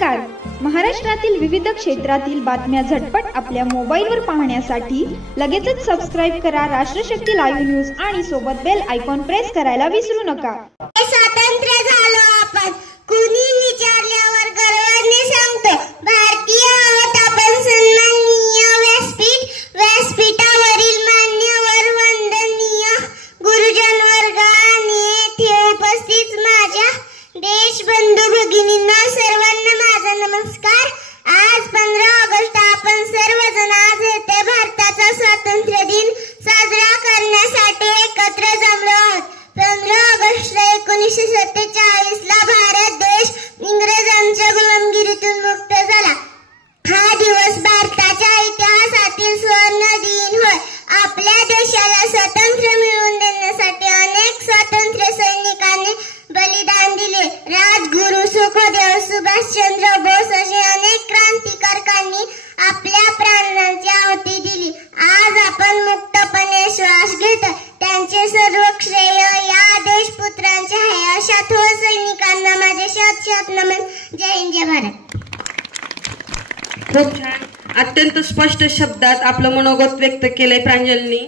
नमस्कार. महाराष्ट्रातील विविध क्षेत्रातील बातम्या झटपट आपल्या मोबाईलवर पाहण्यासाठी लगेचच सबस्क्राइब करा राष्ट्रशक्ती लाईव्ह न्यूज आणि सोबत बेल आयकॉन प्रेस करायला विसरू नका. स्वातंत्र्य झालो आपण, कुणी विचारल्यावर गर्वाने सांगतो भारतीय आहोत आपण. सन्माननीय व्यासपीठावरील मान्यवर, वंदनीय गुरुजन वर्ग आणि येथे उपस्थित माझ्या देशबंधू भगिनींना सर्वांना माझा नमस्कार. आज 15 ऑगस्ट आपण सर्वजण आज येथे भारताचा स्वातंत्र्य दिन साजरा करण्यासाठी एकत्र जमलो आहोत. 15 ऑगस्ट 1947 ला भारत देश इंग्रजांच्या गुलामगिरीतून मुक्त झाला. हा दिवस भारताच्या इतिहासातील स्वर्ण दिन होय. आपल्या देशाला स्वातंत्र्य मिळवून देण्यासाठी अनेक स्वातंत्र्य सैनिकांनी बलिदान दिले. राजगुरू, सुखदेव, सुभाषचंद्र बोस असे अनेक क्रांतिकारकांनी आपल्या प्राणांची आहुती दिली. आज आपण मुक्तपणे श्वास घेतो. त्यांचे सर्व श्रेय या देशपुत्रांचे आहे. अशा थोर सैनिकांना माझे शत नमन. जय हिंद, जय भारत. खूप छान, अत्यंत स्पष्ट शब्दात आपलं मनोगत व्यक्त केलंय प्रांजलनी.